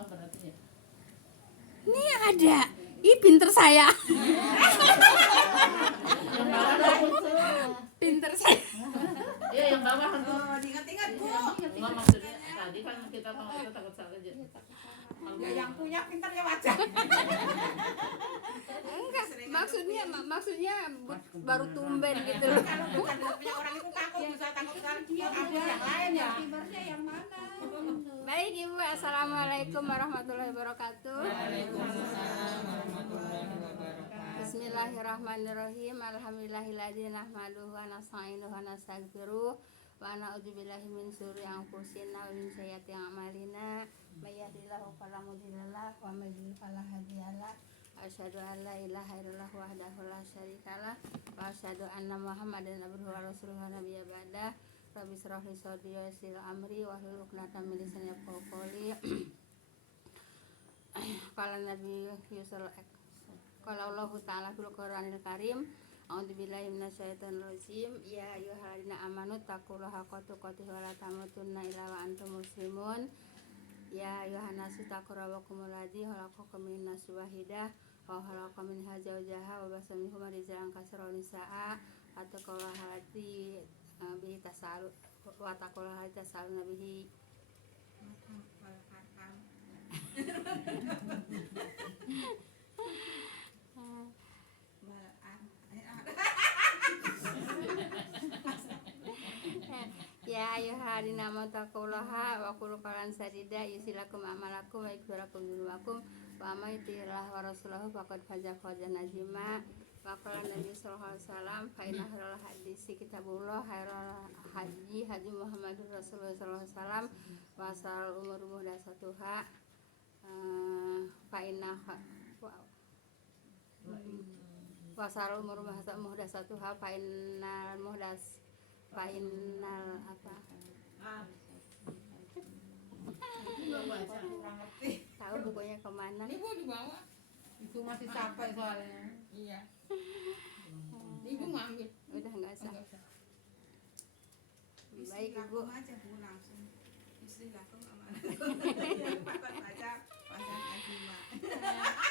bawah berarti ya. Ini ada. Ih, pinter saya. Yang bawah ada unsur. Pinter saya. Iya, yang bawah kan. Oh, diingat-ingat Bu. Nggak maksudnya tadi kan kita takut salah aja. Ya yang punya pintar ya wajar. Enggak, maksudnya baru tumben gitu loh. Kalau bukan punya orang itu takut bisa takut salah yang lain ya. Kibarnya yang mana? Baik Ibu, assalamualaikum warahmatullahi wabarakatuh. Waalaikumsalam warahmatullahi wabarakatuh. Bismillahirrahmanirrahim. Alhamdulillahilladzi nahmaduhu wa nasta'inuhu wa nastaghfiruh wa na'udzubillahi min syururi anfusina wa min sayyiati a'malina. May yahdihillahu fala mudhillalah wa may yudhlil fala hadiyalah. Asyhadu an la ilaha illallah wahdahu la syarikalah wa asyhadu anna Muhammadan abduhu wa rasuluhu nabiyya ba'dah. Rabbi shrah li sadri wa yassir li amri wahlul 'uqdatam min lisani yafqahu qawli. Qala Nabi Yusuf qala Allah ta'ala fil Qur'anil Karim a'udzubillahi minasyaitonir rajim ya ayyuhalladzina amanu taqullaha haqqa tuqatih wa la tamutunna illa wa antum muslimun ya ayyuhan nasu taqu rabbakumul ladzi khalaqakum min nafsin wahidah wa khalaqa minha zawjaha wa basa minhuma rijalan katsiran wa nisaa wattaqullaha allati bihi tasalu wa taqullaha allati tasaluna bihi ya ayyuhalladzina amanu taqullaha wa qulu qawlan sadida yusilakum a'malakum wa yaghfirlakum dzunubakum wa may yuti'illah wa rasulahu faqad faza fawzan 'azima. Wa qala Nabi sallallahu alaihi wasallam fa inna khairal hadisi kitabullah khairal hadi Muhammadur Rasulullah sallallahu alaihi wasallam wa asal umur muhdatsatuha fa inna wa asal umur muhdatsatuha fa innal apa tahu bukunya kemana? Ibu di bawah. Itu masih sampai soalnya. Iya. Ibu ngambil. Udah nggak usah. Enggak usah. Baik Ibu. aja Bu langsung. Bismillahirrahmanirrahim. Baca pasang azima.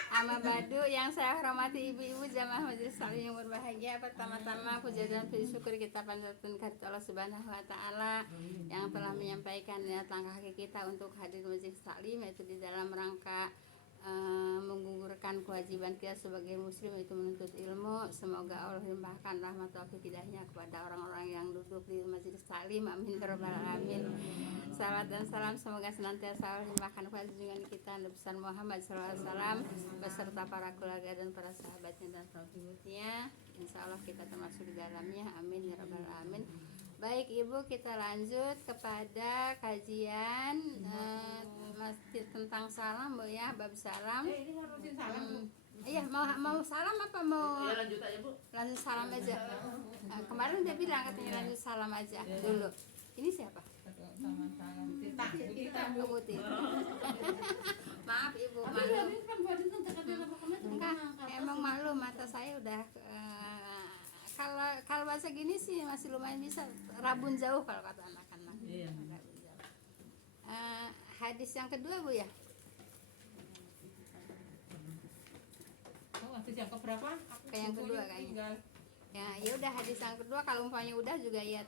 Ama badu yang saya hormati ibu-ibu jamaah majelis taklim yang berbahagia. Pertama-tama puja dan puji syukur kita panjatkan kepada Allah Subhanahu wa taala yang telah menyampaikan niat langkah kaki kita untuk hadir di majelis taklim, yaitu di dalam rangka menggugurkan kewajiban kita sebagai muslim, yaitu menuntut ilmu. Semoga Allah limpahkan rahmat taufik hidayahnya kepada orang-orang yang duduk di majelis taklim. Amin ya rabbal alamin. Salawat dan salam semoga senantiasa Allah limpahkan kepada junjungan kita Nabi besar Muhammad SAW beserta para keluarga dan para sahabatnya dan pengikutnya. Insya Allah kita termasuk di dalamnya. Amin ya rabbal alamin. Baik Ibu, kita lanjut kepada kajian masjid tentang salam Bu ya, bab salam. Ini ngurusin salam Bu. Iya, mau salam apa mau Ya lanjut aja Bu. lanjut salam aja? Kemarin dia bilang katanya lanjut salam aja dulu. Ini siapa? Kita Bu Tita. Maaf Ibu, malu. Enggak, emang malu, mata saya udah kalau bahasa gini sih masih lumayan bisa, rabun jauh kalau kata anak-anak. Iya. Rabun jauh. Hadis yang kedua Bu ya. Oh, hadis yang keberapa? Kayak yang kedua kayaknya. Ya udah hadis yang kedua, kalau umpamanya udah juga ya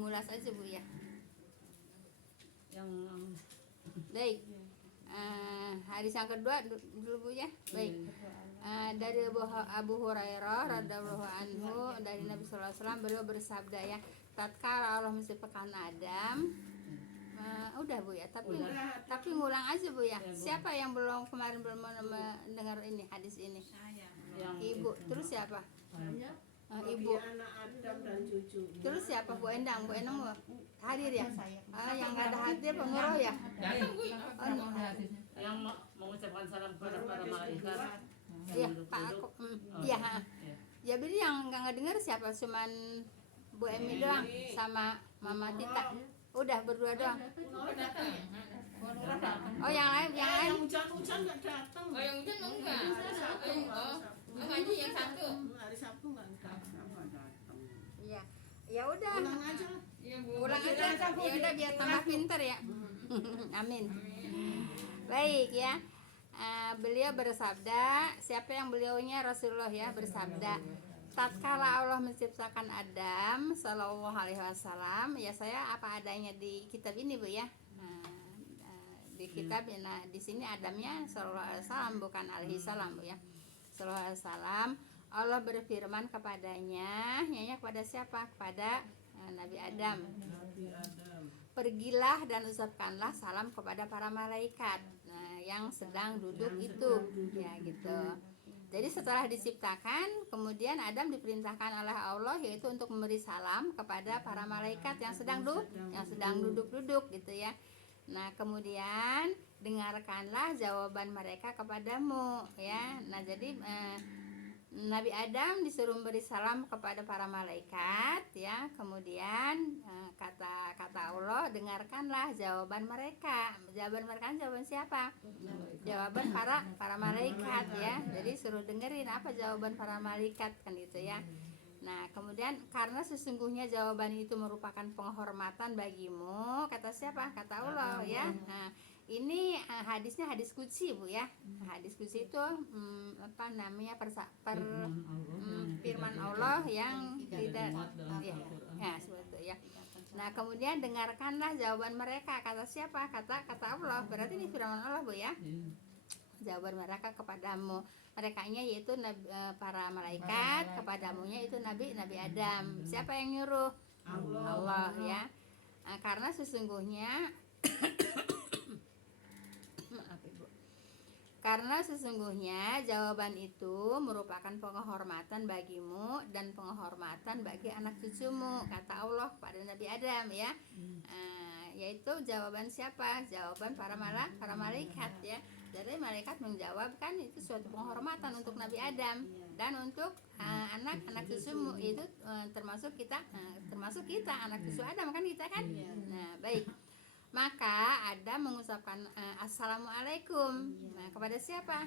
ngulas aja Bu ya. Yang Baik. Hadis yang kedua dulu Bu ya. Baik. Dari Abu Hurairah radhiyallahu anhu, dari Nabi sallallahu alaihi wasallam, beliau bersabda ya, tatkala Allah menciptakan Adam, udah Bu ya, tapi ngulang aja Bu ya. Siapa yang kemarin belum mendengar ini hadis ini? yang Ibu. Terus siapa? Ibu. Anak Adam dan cucu. Terus siapa? Bu Endang. Bu Endang hadir ya? Yang nggak ada hadir penguruh ya? Datang Bu. Ada hadisnya. yang mengucapkan salam kepada para malaikat. Iya, Pak aku. Iya. Ya berarti yang nggak dengar siapa? Cuman Bu Emi doang sama Mama Tita. Udah berdua doang. Oh yang lain, Hujan-hujan nggak datang. Oh, yang hujan enggak. Oh, ngaji yang satu. Hari Sabtu nggak datang. Iya. Ya udah. Pulang aja. Iya Bu. Pulang aja. Ya udah biar tambah pinter ya. Amin. Baik. baik ya. Beliau bersabda, siapa yang beliaunya Rasulullah ya, bersabda, tatkala Allah menciptakan Adam Sallallahu Alaihi Wasallam, ya saya apa adanya di kitab ini Bu ya. Di kitab, nah di sini Adamnya Sallallahu Alaihi Wasallam bukan alaihi salam Bu ya. Sallallahu Alaihi Wasallam, Allah berfirman kepadanya, nyanyi kepada siapa? Kepada Nabi Adam. Pergilah dan ucapkanlah salam kepada para malaikat yang sedang duduk itu, ya gitu. Jadi setelah diciptakan, kemudian Adam diperintahkan oleh Allah yaitu untuk memberi salam kepada para malaikat yang sedang duduk-duduk gitu ya. Nah, kemudian dengarkanlah jawaban mereka kepadamu ya. Nah, jadi Nabi Adam disuruh memberi salam kepada para malaikat ya. Kemudian kata Allah, dengarkanlah jawaban mereka. Jawaban mereka jawaban siapa? Jawaban para malaikat ya. Jadi suruh dengerin apa jawaban para malaikat kan gitu ya. Nah, kemudian karena sesungguhnya jawaban itu merupakan penghormatan bagimu, kata siapa? Kata Allah ya. Nah, ini hadisnya hadis qudsi Bu ya. Hadis qudsi itu apa namanya firman Allah yang tidak ya seperti ya. Nah, kemudian dengarkanlah jawaban mereka, kata siapa? Kata Allah. Berarti ini firman Allah Bu ya. Jawaban mereka kepadamu, merekanya yaitu para malaikat, kepadamunya itu Nabi Adam. Siapa yang nyuruh? Allah ya. Nah, karena sesungguhnya karena sesungguhnya jawaban itu merupakan penghormatan bagimu dan penghormatan bagi anak cucumu, kata Allah kepada Nabi Adam ya. Yaitu jawaban siapa? Jawaban para malaikat ya. Jadi malaikat menjawab kan itu suatu penghormatan untuk Nabi Adam dan untuk anak cucumu itu termasuk kita anak cucu Adam kan kita kan. Nah, baik. Maka Adam mengucapkan assalamualaikum. Nah, kepada siapa?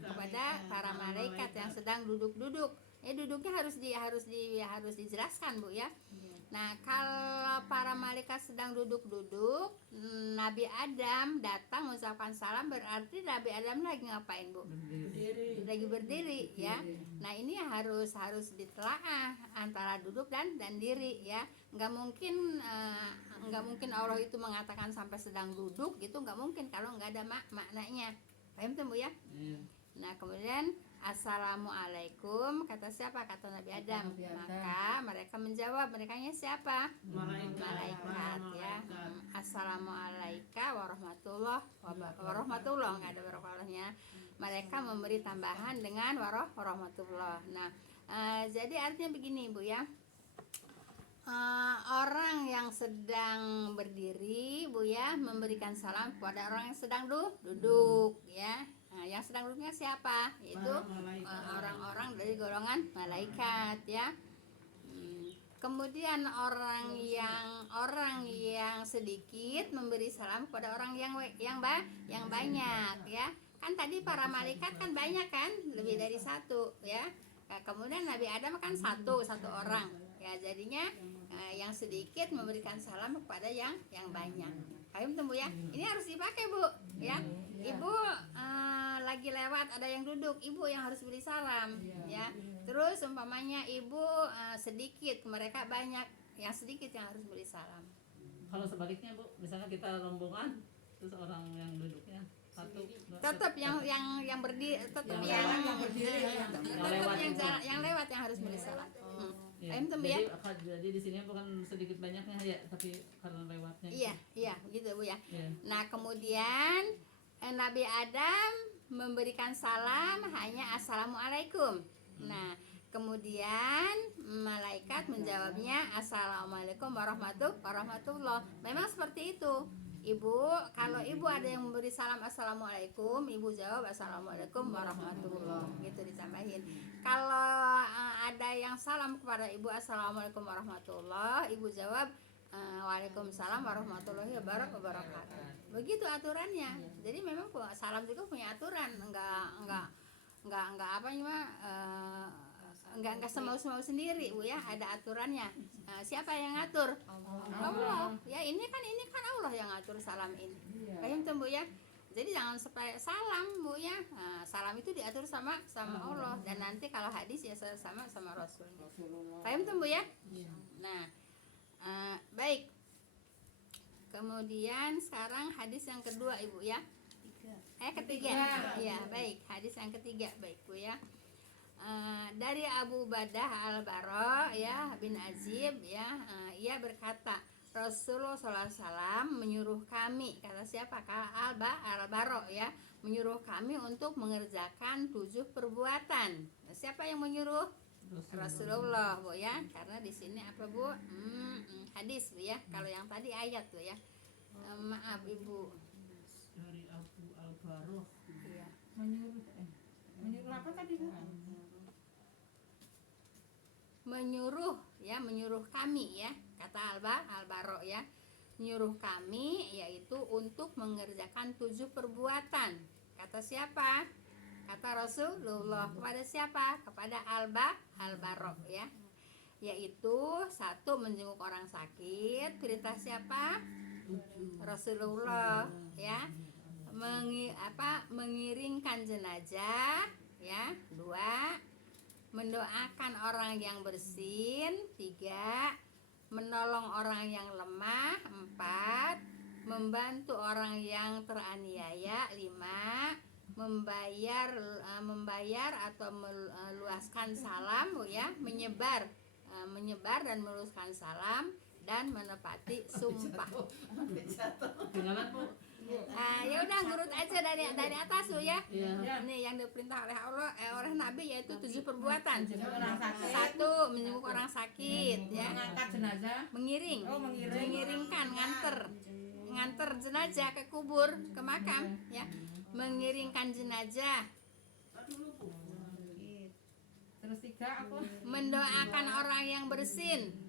Kepada para malaikat yang sedang duduk-duduk. Duduknya harus dijelaskan Bu ya. Nah, kalau para malaikat sedang duduk-duduk, Nabi Adam datang mengucapkan salam, berarti Nabi Adam lagi ngapain Bu? Lagi berdiri ya. Nah, ini harus ditelaah antara duduk dan diri ya. Nggak mungkin Allah itu mengatakan sampai sedang duduk gitu, nggak mungkin kalau nggak ada maknanya. Paham tuh Bu ya? Nah, kemudian assalamualaikum, kata siapa? Kata Nabi Adam. Maka mereka menjawab, merekanya siapa? Malaikat ya. Assalamualaikum warahmatullah, nggak ada warohmatullahnya. Mereka memberi tambahan dengan warahmatullah. Nah, jadi artinya begini Bu ya. Orang yang sedang berdiri Bu ya memberikan salam kepada orang yang sedang duduk ya. Nah, yang sedang duduknya siapa? Yaitu orang-orang dari golongan malaikat ya. Kemudian orang yang sedikit memberi salam kepada orang yang banyak ya. Kan tadi para malaikat kan banyak kan, lebih dari satu ya. Kemudian Nabi Adam kan satu orang ya, jadinya yang sedikit memberikan salam kepada yang banyak. Paham tuh Bu ya? Ini harus dipakai Bu ya. Ibu lagi lewat ada yang duduk, ibu yang harus beri salam ya. Terus umpamanya ibu sedikit, mereka banyak, yang sedikit yang harus beri salam. Kalau sebaliknya Bu, misalnya kita rombongan terus orang yang duduknya satu, tetap yang berdiri, tetap yang lewat yang harus beri salam. Ya. Jadi di sini bukan sedikit banyaknya ya, tapi karena lewatnya. Iya, begitu Bu ya. Ya. Nah, kemudian Nabi Adam memberikan salam hanya assalamualaikum. Nah, kemudian malaikat menjawabnya assalamualaikum warahmatullah. Memang seperti itu. Ibu, kalau ibu ada yang memberi salam assalamualaikum, ibu jawab assalamualaikum warahmatullah, gitu ditambahin. Kalau ada yang salam kepada ibu assalamualaikum warahmatullah, ibu jawab waalaikumsalam warahmatullahi wabarakatuh. Begitu aturannya. Jadi memang salam juga punya aturan, enggak apa enggak semau-semau sendiri Bu ya, ada aturannya. Siapa yang ngatur? Allah. Ya ini kan Allah yang ngatur salam ini. Paham tuh Bu ya? Jadi jangan sampai salam Bu ya. Nah, salam itu diatur sama Allah, dan nanti kalau hadis ya sama Rasulnya. Paham tuh Bu ya? Iya. Nah, baik. Kemudian sekarang hadis yang kedua Ibu ya. Ketiga. Ya, baik. Hadis yang ketiga, baik Bu ya. Dari Abu Badah Al-Bara ya bin Azib ya, ia berkata, Rasulullah SAW menyuruh kami, kata siapa? Al-Bara ya, menyuruh kami untuk mengerjakan 7 perbuatan. Nah, siapa yang menyuruh? Rasulullah Bu ya, karena di sini apa Bu? Hadis Bu ya. Kalau yang tadi ayat Bu ya. Maaf Ibu. Dari Abu Al-Baroh. Iya. Menyuruh apa tadi Bu? Menyuruh ya, menyuruh kami ya, kata Al-Bara ya, menyuruh kami yaitu untuk mengerjakan 7 perbuatan. Kata siapa? Kata Rasulullah. Kepada siapa? Kepada Al-Bara ya, yaitu 1 menjenguk orang sakit. Perintah siapa? Rasulullah ya. Mengiringkan jenazah ya. 2, mendoakan orang yang bersin. 3, menolong orang yang lemah. 4, membantu orang yang teraniaya. 5, membayar atau meluaskan salam ya, menyebar dan meluaskan salam, dan menepati sumpah. Ketinggalan Bu. Ya udah ngurut aja dari atas Bu ya. Iya. Ini yang diperintah oleh Allah oleh Nabi yaitu 7 perbuatan. Orang sakit. 1, menjenguk orang sakit ya. Mengangkat jenazah. Mengiring. Oh, mengiring. Mengiringkan, nganter jenazah ke kubur, ke makam ya. Mengiringkan jenazah. Terus 3 apa? Mendoakan orang yang bersin.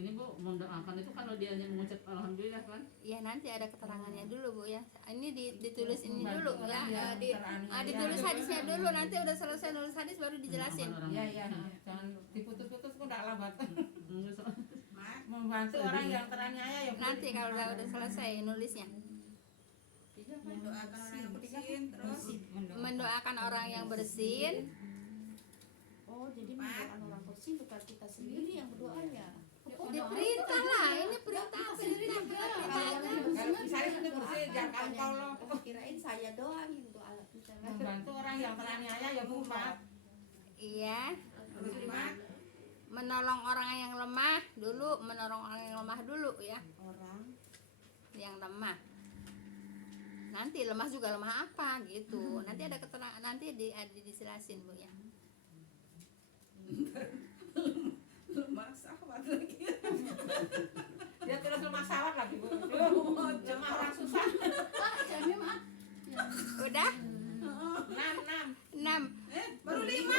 Ini Bu, mendoakan itu kalau dia hanya mengucap alhamdulillah kan? Ya nanti ada keterangannya dulu Bu ya. Ini ditulis ini dulu ya. Yang teraniaya. Ditulis hadisnya dulu, nanti udah selesai nulis hadis baru dijelasin. Iya. Jangan diputus-putus pun enggak lambat. Enggak, Membantu orang yang teraniaya ya. Bu. Nanti kalau udah selesai nulisnya. Mendoakan orang yang bersin, terus Mendoakan orang yang bersin. Oh, jadi mendoakan orang bersih bukan kita sendiri yang berdoa ya. Diperintah lah, ini perintah aja. Kalau misalnya itu bersih jangan kalau Kirain saya doang yang doa. membantu orang yang teraniaya ya Bu. 4. Iya. Terus 5. Menolong orang yang lemah dulu, menolong orang yang lemah dulu ya. Orang Yang lemah. Nanti lemah juga lemah apa gitu. Nanti ada keterangan, nanti dijelasin Bu ya. Dia terus rumah sawat lagi Bu. Jemaah orang susah. Udah? 6. 6. Baru 5.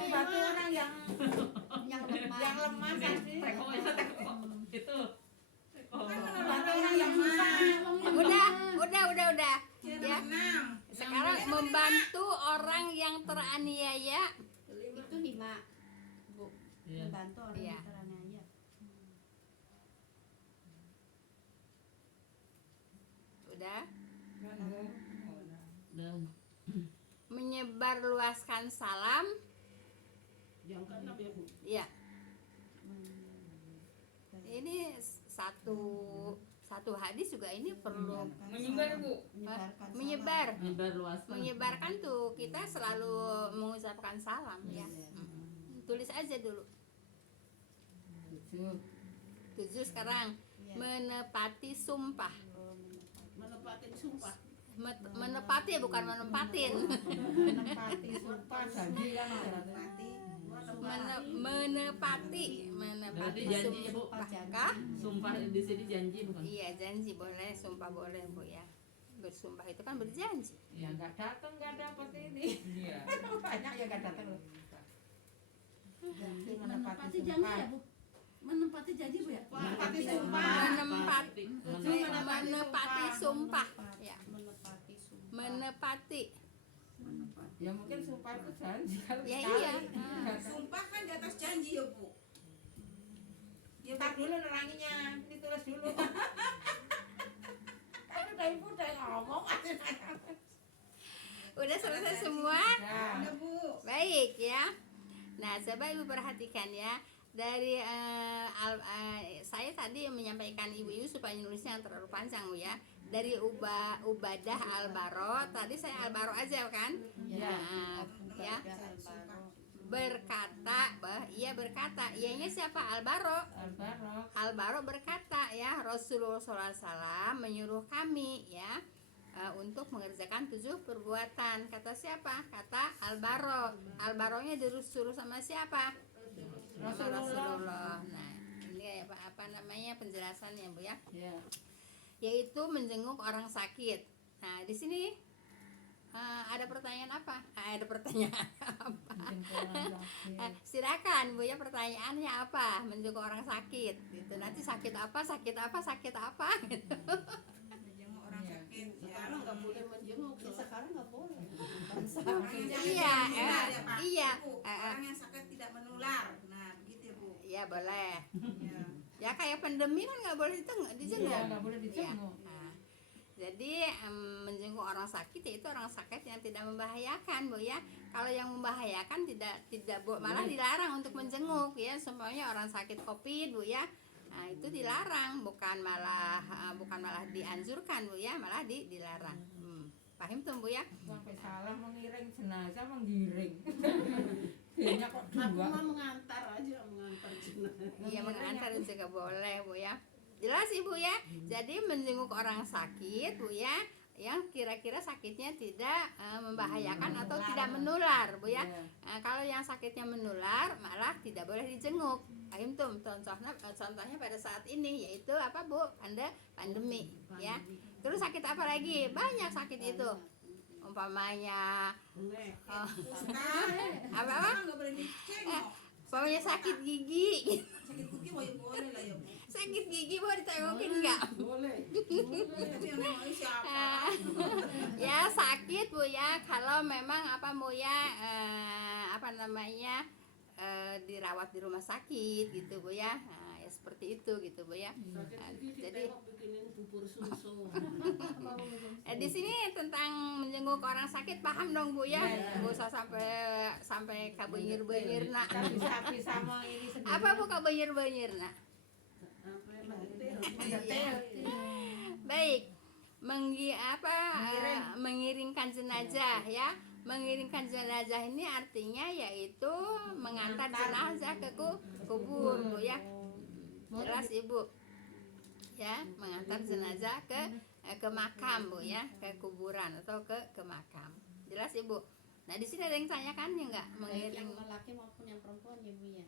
Membantu orang yang lemah kan sih. teko ya teko. Itu. Teko. Membantu orang yang susah. Udah. Ya. Sekarang membantu orang yang teraniaya. itu 5. Bu, Iya. membantu orang Iya. yang teraniaya. Udah. Dan Menyebarluaskan salam. Yang ke-6 ya Bu. Ya. Ini satu hadis juga ini perlu menyebar Bu. menyebar. menyebar luas. Menyebarkan tuh kita selalu mengucapkan salam ya. Tulis aja dulu. 7 sekarang. Menepati sumpah. Menepatin sumpah. Menepati bukan menempatin. Menepati sumpah janji kan Menepati Berarti janji ya Bu. sumpah. Kah? Sumpah di sini janji bukan? Iya, janji boleh, sumpah boleh Bu ya. Bersumpah itu kan berjanji. ya nggak datang nggak dapat ini. Iya. Banyak ya nggak datang loh. Menempati janji ya Bu. Menempati janji Bu ya. Menepati sumpah. Menepati sumpah ya. Menepati sumpah. Menepati Ya mungkin sumpah itu janji kalau Ya sekali. iya. Sumpah kan di atas janji ya Bu. Ya Tar dulu neranginya, ditulis dulu. Kan udah ibu udah ngomong. Udah selesai semua? Ya. ada Bu. Baik ya. Nah, coba Ibu perhatikan ya. Dari saya tadi menyampaikan ibu-ibu supaya nulisnya yang terlalu panjang Bu ya. Dari Ubadah Al-Baro, tadi saya Al-Baro aja kan? Ya. Nah, ya. Berkata, ia berkata, ianya siapa? Al-Baro. Al-Barok. Al-Baro berkata ya, Rasulullah SAW menyuruh kami ya untuk mengerjakan 7 perbuatan. Kata siapa? Kata Al-Baro. Al-Baronya disuruh sama siapa? Sama Rasulullah. Nah, ini apa namanya penjelasannya Bu ya? Ya. Yaitu menjenguk orang sakit. Nah, di sini ada pertanyaan apa? Ada pertanyaan apa? Silakan Bu ya, pertanyaannya apa? Menjenguk orang sakit gitu. Nanti sakit apa gitu. Menjenguk orang sakit. Ya. Sekarang nggak boleh menjenguk. Sekarang nggak boleh. Orang yang sakit Iya, tidak menular ya, Pak. iya. Bu, orang yang sakit tidak menular. Nah, begitu ya, Bu. Ya boleh. Ya. Ya kayak pandemi kan nggak boleh dijenguk. Iya, nggak boleh dijenguk. Ya. Nah, jadi menjenguk orang sakit yaitu orang sakit yang tidak membahayakan Bu ya. Kalau yang membahayakan tidak malah dilarang untuk menjenguk ya. Semuanya orang sakit COVID Bu ya. Nah, itu dilarang, bukan malah dianjurkan Bu ya, malah dilarang. Paham tuh Bu ya? Sampai salah mengiring jenazah menggiring. Kayaknya kok Aku dua. mah mengantar aja, mengantar jenazah. Iya, mengantar juga boleh Bu ya. Jelas Ibu ya. Jadi menjenguk orang sakit Bu ya, yang kira-kira sakitnya tidak membahayakan atau tidak menular Bu ya. Nah, kalau yang sakitnya menular malah tidak boleh dijenguk. Paham tuh? Contohnya pada saat ini yaitu apa Bu? Pandemi ya. Terus sakit apa lagi? Banyak sakit itu. Umpamanya apa? Nggak boleh dicengok. Umpamanya sakit gigi. Sakit kuki boleh lah ya, Bu. Sakit gigi mau ditengokin enggak? Boleh. Tapi yang namanya siapa? Ya sakit Bu ya, kalau memang apa Bu ya apa namanya dirawat di rumah sakit gitu Bu ya. Nah, ya seperti itu gitu Bu ya. Jadi bikinin bubur susu. di sini tentang menjenguk orang sakit paham dong Bu ya. Nggak usah sampai kabenyir-benyir nak. Kita bisa mau ini sendiri. Apa Bu kabenyir-benyir nak? Baik, mengiringkan jenazah ya. Mengiringkan jenazah ini artinya yaitu mengantar jenazah ke kubur Bu ya. Jelas Ibu. Ya, mengantar jenazah ke makam Bu ya, ke kuburan atau ke makam. Jelas Ibu. Nah, di sini ada yang tanyakan ya enggak? Mengiring Yang laki maupun yang perempuan ya Bu ya.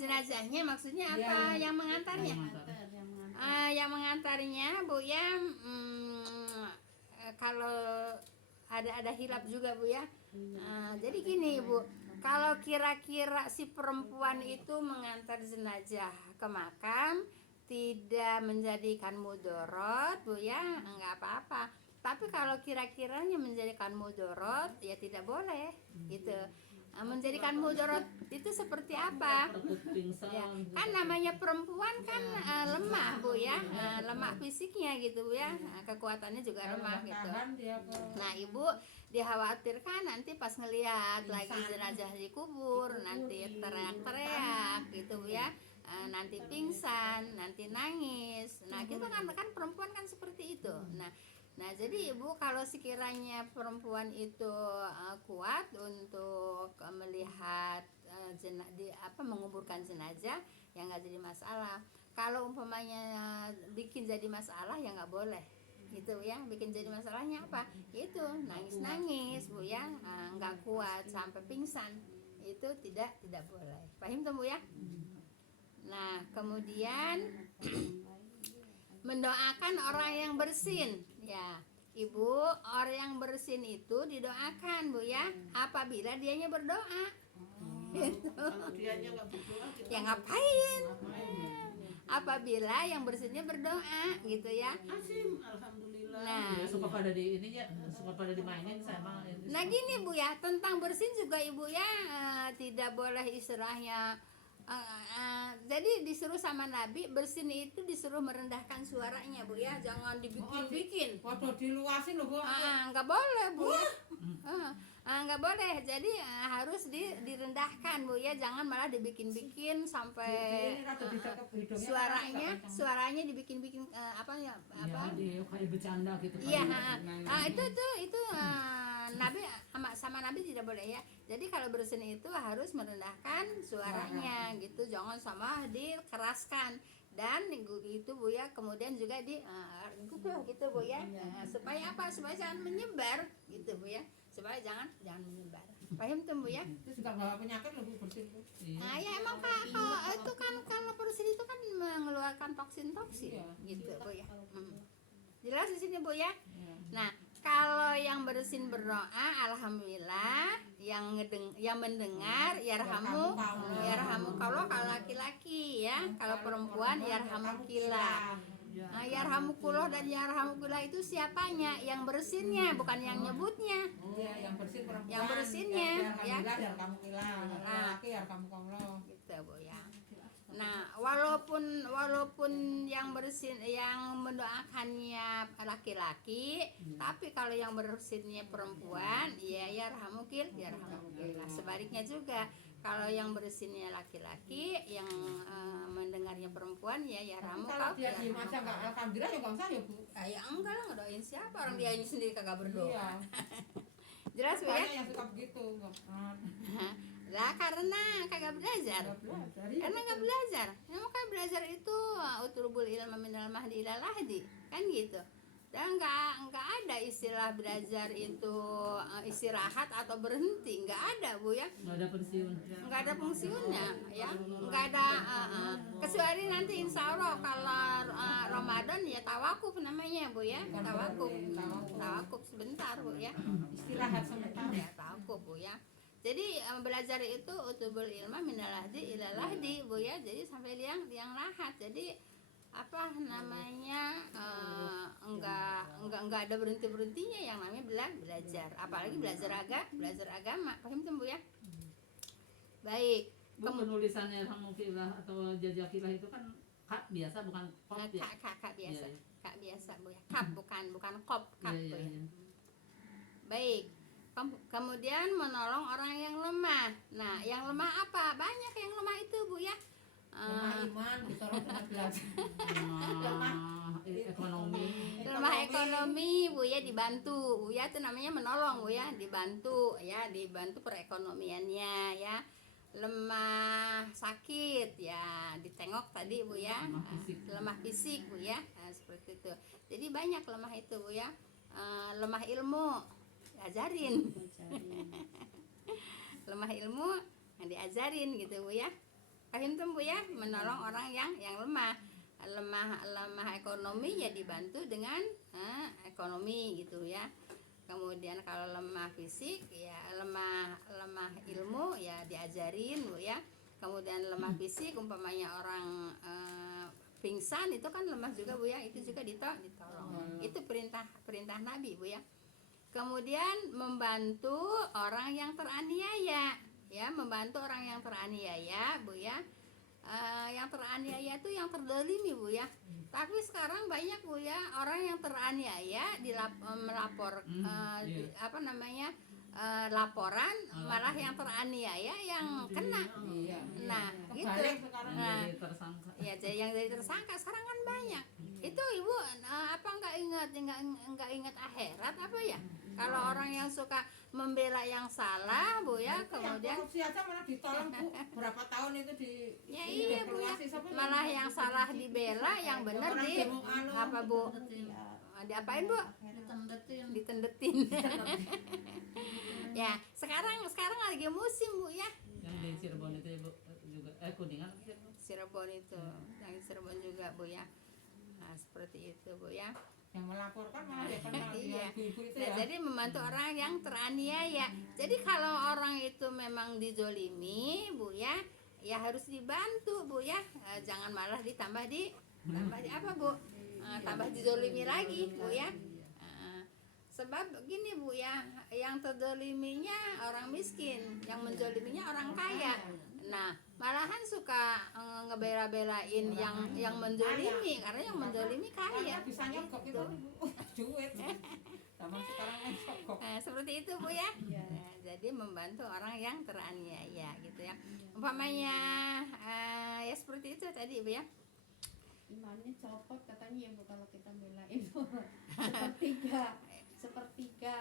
jenazahnya maksudnya apa? Yang mengantarnya? Yang mengantarnya Bu ya, kalau ada hilap juga Bu ya. Jadi gini Bu, kalau kira-kira si perempuan itu mengantar jenazah ke makam tidak menjadikan mudorot Bu ya, enggak apa-apa. Tapi kalau kira-kiranya menjadikan mudorot ya tidak boleh gitu. Menjadikan mudorot itu seperti apa? Ya, kan namanya perempuan kan lemah Bu ya, lemah fisiknya gitu Bu ya, kekuatannya juga lemah gitu. Nah Ibu dikhawatirkan nanti pas ngelihat lagi jenazah dikubur nanti teriak-teriak gitu Bu ya, nanti pingsan, nanti nangis. Nah kita kan perempuan kan seperti itu. Nah jadi Ibu kalau sekiranya perempuan itu kuat untuk melihat menguburkan jenazah ya nggak jadi masalah. Kalau umpamanya bikin jadi masalah ya nggak boleh gitu ya. Bikin jadi masalahnya apa? Itu nangis Bu ya, nggak kuat sampai pingsan, itu tidak boleh. Paham tuh Bu ya? Nah kemudian mendoakan orang yang bersin ya Ibu, orang yang bersin itu didoakan Bu ya, apabila dianya berdoa. Gitu. Dianya nggak berdoa kita Ya ngapain? Apabila yang bersinnya berdoa gitu ya. Asim, alhamdulillah Nah, Ya, suka pada di ininya, suka pada dimainin sama ini. nah gini Bu ya, tentang bersin juga Ibu ya, tidak boleh istilahnya jadi disuruh sama Nabi bersin itu disuruh merendahkan suaranya Bu ya, jangan dibikin-bikin. Waduh diluasin loh Bu. Nggak boleh Bu ya. Nggak boleh, jadi harus direndahkan Bu ya, jangan malah dibikin-bikin sampai Ini rada dicakap hidungnya. suaranya dibikin-bikin apa ya apa. Ya, kayak bercanda gitu. Iya, kayak- itu Nabi sama Nabi tidak boleh ya. Jadi kalau bersin itu harus merendahkan suaranya gitu, jangan sama dikeraskan. Dan itu Bu ya, kemudian juga gitu Bu ya. Supaya apa? Supaya jangan menyebar gitu Bu ya. Supaya jangan menyebar. Paham tuh Bu ya? Terus juga bawa penyakit loh Bu bersin Bu. Nah, ya emang kalau itu kan kalau bersin itu kan mengeluarkan toksin Iya. gitu Bu ya. Jelas di sini Bu ya. Nah, kalau yang bersin berdoa, alhamdulillah, yang mendengar yarhamu kalau laki-laki ya, kalau perempuan yarhamukillah. Nah, yarhamukullah dan yarhamukillah itu siapanya? Yang bersinnya, bukan yang nyebutnya. Iya, yang bersin perempuan. Yang bersinnya, ya. Biar kamu hilang. Laki ya kamu komlo. Gitu Bu ya. Nah, walaupun yang bersin yang mendoakannya laki-laki, tapi kalau yang bersinnya perempuan, ya yarhamukillah. Sebaliknya juga, kalau yang bersinnya laki-laki, yang mendengarnya perempuan, ya Kalau dia diem aja nggak alhamdulillah ya nggak usah ya Bu. Ya enggak lah, ngedoain siapa, orang dia sendiri kagak berdoa. Iya. Jelas Bu ya? Banyak yang suka begitu. Lah karena kagak belajar. Karena nggak belajar. Maka belajar itu utlubul ilma minal mahdi ilal lahdi, kan gitu. Dan nggak ada istilah belajar itu istirahat atau berhenti, nggak ada Bu ya. Nggak ada pensiun. Nggak ada fungsinya ya, nggak ada kecuali nanti insya Allah kalau Ramadan ya tawakuf namanya Bu ya, tawakuf sebentar Bu ya, Istirahat sebentar. ya tawakuf Bu ya. Jadi belajar itu utubul ilma minal lahdi ilal lahdi Bu ya, jadi sampai liang lahat. Jadi apa namanya enggak ada berhentinya yang namanya belajar, apalagi belajar agama. Paham tuh Bu ya? Baik. Bu, penulisannya yarhamukillah atau jazakilah itu kan kak biasa bukan kop ya. Kak biasa. Iya, iya. Kak biasa Bu ya. Kap bukan kop, kap Iya, Bu iya, ya. iya. Baik. Kemudian menolong orang yang lemah. Nah, yang lemah apa? Banyak yang lemah itu Bu ya. Lemah iman ditolong dengan belajar. Lemah ekonomi Bu ya, dibantu Bu ya, itu namanya menolong Bu ya, dibantu perekonomiannya ya. Lemah sakit ya, ditengok tadi Bu ya. Lemah fisik Bu ya. Seperti itu. Jadi banyak lemah itu Bu ya. Lemah ilmu diajarin. Lemah ilmu diajarin gitu Bu ya. Paham tuh Bu ya, menolong orang yang lemah ekonomi ya dibantu dengan ekonomi gitu ya. Kemudian kalau lemah fisik ya lemah ilmu ya diajarin Bu ya. Kemudian lemah fisik umpamanya orang pingsan itu kan lemah juga Bu ya, itu juga ditolong. Itu perintah Nabi Bu ya. Kemudian membantu orang yang teraniaya ya, membantu orang yang teraniaya Bu ya. Yang teraniaya itu yang terdolimi Bu ya. Tapi sekarang banyak Bu ya orang yang teraniaya melapor laporan, malah yang teraniaya yang kena. Nah gitu. Nah ya, yang jadi tersangka sekarang kan banyak. Itu Ibu apa nggak ingat akhirat apa ya? Kalau orang yang suka membela yang salah Bu ya, kemudian korupsi aja malah ditolong Bu. Berapa tahun itu ya iya Bu ya, malah yang salah dibela, yang benar apa Bu? Diapain Bu? Ditendetin. Ya sekarang lagi musim Bu ya. Yang di Cirebon itu Ibu juga Kuningan Cirebon itu, yang di Cirebon juga Bu ya. Nah seperti itu Bu ya. Yang melaporkan malah ya kena Iya. ibu-ibu itu Nah, ya. jadi membantu orang yang teraniaya. Jadi kalau orang itu memang dizolimi Bu ya, ya harus dibantu Bu ya. Jangan malah ditambah di apa Bu? Tambah dizolimi lagi Bu ya. sebab gini Bu ya, yang terdoliminya orang miskin, yang menzoliminya orang kaya. Nah, malahan suka ngebela-belain yang menzolimi, karena yang menzolimi kaya. Bisa nyogok itu duit. Sama sekarang kan nyogok. Nah, seperti itu Bu ya. Iya. Nah, jadi membantu orang yang teraniaya gitu ya. Umpamanya ya seperti itu tadi Bu ya. Imannya copot katanya ya Bu kalau kita belain sepertiga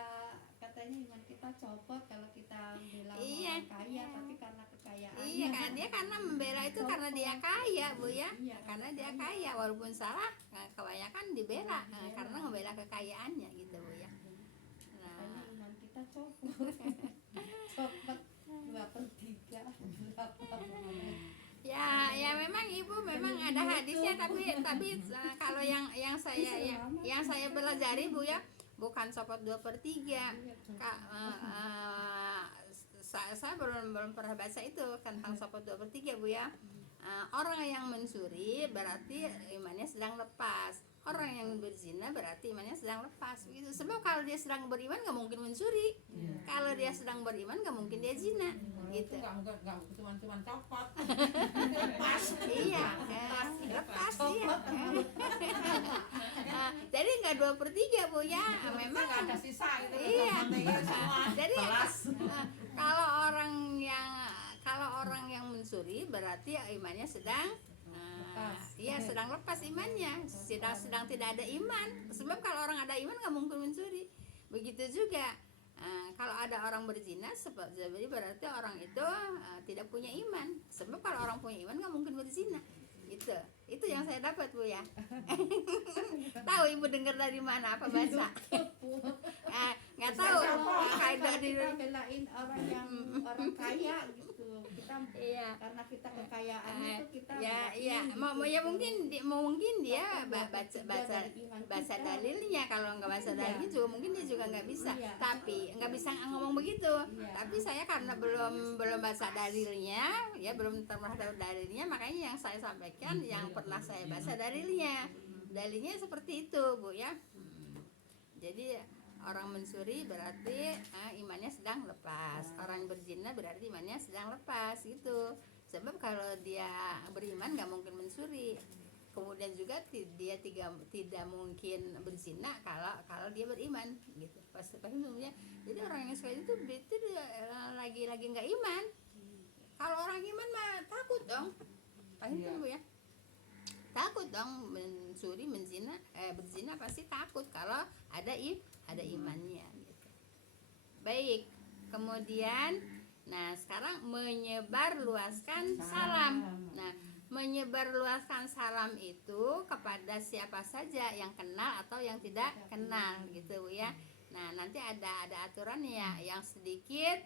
katanya iman kita copot kalau kita bela Iya. orang kaya, tapi karena kekayaannya. Iya kan dia karena membela itu karena dia kaya Bu ya. Iya, Karena dia kaya walaupun salah kebanyakan dibela karena membela kekayaannya gitu Bu ya. Makanya Nah, iman kita copot. Copot 2/3 ya memang Ibu memang ada hadisnya tapi kalau yang saya pelajari Bu ya bukan copot 2/3. Saya belum pernah baca itu tentang copot 2/3 Bu ya. Orang yang mencuri berarti imannya sedang lepas. Orang yang berzina berarti imannya sedang lepas begitu. Sebab kalau dia sedang beriman gak mungkin mencuri. Kalau dia sedang beriman gak mungkin dia zina gitu. Enggak cuma copot. Iya, lepas iya. Jadi nggak 2/3 Bu ya, memang Enggak ada sisa itu. iya. Semua. Jadi Kelas. kalau orang yang mencuri berarti imannya sedang iya sedang lepas imannya, sedang tidak ada iman. Sebab kalau orang ada iman nggak mungkin mencuri. Begitu juga kalau ada orang berzina, jadi berarti orang itu tidak punya iman. Sebab kalau orang punya iman nggak mungkin berzina. Itu yang saya dapat Bu ya. Tahu Ibu dengar dari mana apa baca? Nggak tahu. Kaidah di kita belain orang kaya gitu. Kita iya. karena kita kekayaan itu kita Ya mungkin dia baca dalilnya. Kalau nggak baca dalilnya juga mungkin dia juga nggak bisa. Iya. Tapi nggak bisa ngomong begitu. Iya. Tapi saya karena belum baca dalilnya, ya belum pernah tahu dalilnya, makanya yang saya sampaikan yang pernah saya baca dalilnya. Dalilnya seperti itu Bu ya. Jadi orang mencuri berarti imannya sedang lepas. Orang berzina berarti imannya sedang lepas gitu. Sebab kalau dia beriman nggak mungkin mencuri. Kemudian juga dia tidak mungkin berzina kalau dia beriman gitu. Pasti ya. Jadi orang yang sekali itu lagi nggak iman. Kalau orang iman mah takut dong. Paham Bu ya? Takut dong mencuri, berzina pasti takut kalau ada imannya gitu. Baik, kemudian sekarang menyebarluaskan salam. Nah, menyebarluaskan salam itu kepada siapa saja yang kenal atau yang tidak kenal gitu Bu ya. Nah, nanti ada aturannya ya, yang sedikit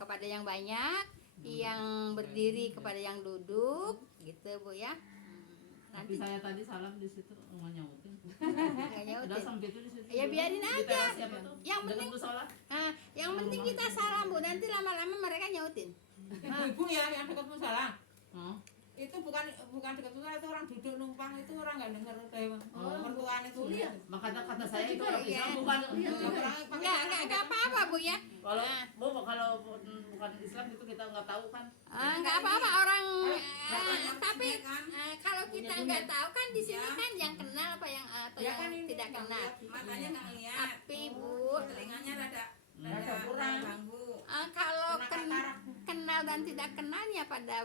kepada yang banyak, yang berdiri kepada yang duduk gitu Bu ya. Tapi saya tadi salam di situ nggak nyautin. Nggak nyautin. Udah sampai itu di situ. Ya biarin Di aja. teras siapa tuh? Yang Dengan penting musola. yang penting kita salam Bu, nanti lama-lama mereka nyautin. Ibu ya yang dekat musola. Oh. Itu bukan dekat musola, itu orang duduk numpang, itu orang nggak dengar mertuaan itu. Makanya kata saya itu orang Iya. Islam bukan. Enggak apa-apa Bu ya. Kalau bukan Islam itu kita nggak tahu kan. Enggak apa-apa orang Banyak tapi sini kan. kalau kita nggak tahu kan di sini Ya. kan yang kenal apa yang atau Ya yang kan ini tidak nggak kenal. Matanya nggak ngeliat. Tapi Bu, Telinganya rada kurang. ganggu. kalau Kena katarak. kenal dan tidak kenalnya pada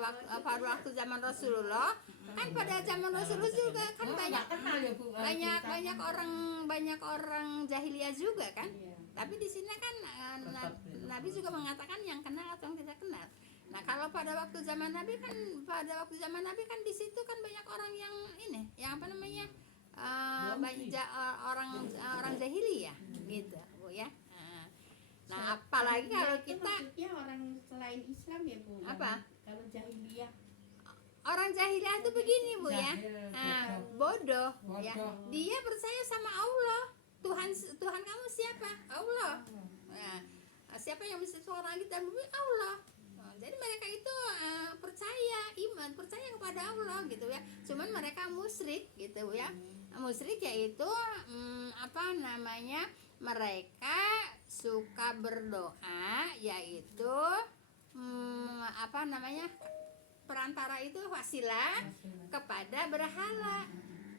waktu zaman Rasulullah, kan pada zaman Rasulullah juga kan banyak Nggak kenal ya Bu. banyak orang jahiliyah juga kan. Iya. Tapi di sini kan Nabi juga mengatakan yang kenal atau yang tidak kenal. Nah, kalau pada waktu zaman Nabi kan di situ kan banyak orang yang yang apa namanya? Orang jahiliyah gitu, Bu ya. Nah, apalagi kalau Itu kita maksudnya orang selain Islam ya Bu. Apa? Kalau jahiliyah orang jahiliyah itu begini Bu ya. Jahil, Bodoh ya. Bodoh. Dia percaya sama Allah. Tuhan kamu siapa? Allah. Nah, siapa yang bisa suara langit dan bumi? Allah. Nah, jadi mereka itu percaya kepada Allah gitu ya. Cuman mereka musyrik gitu ya. Musyrik yaitu apa namanya, mereka suka berdoa, yaitu apa namanya, perantara itu wasilah kepada berhala.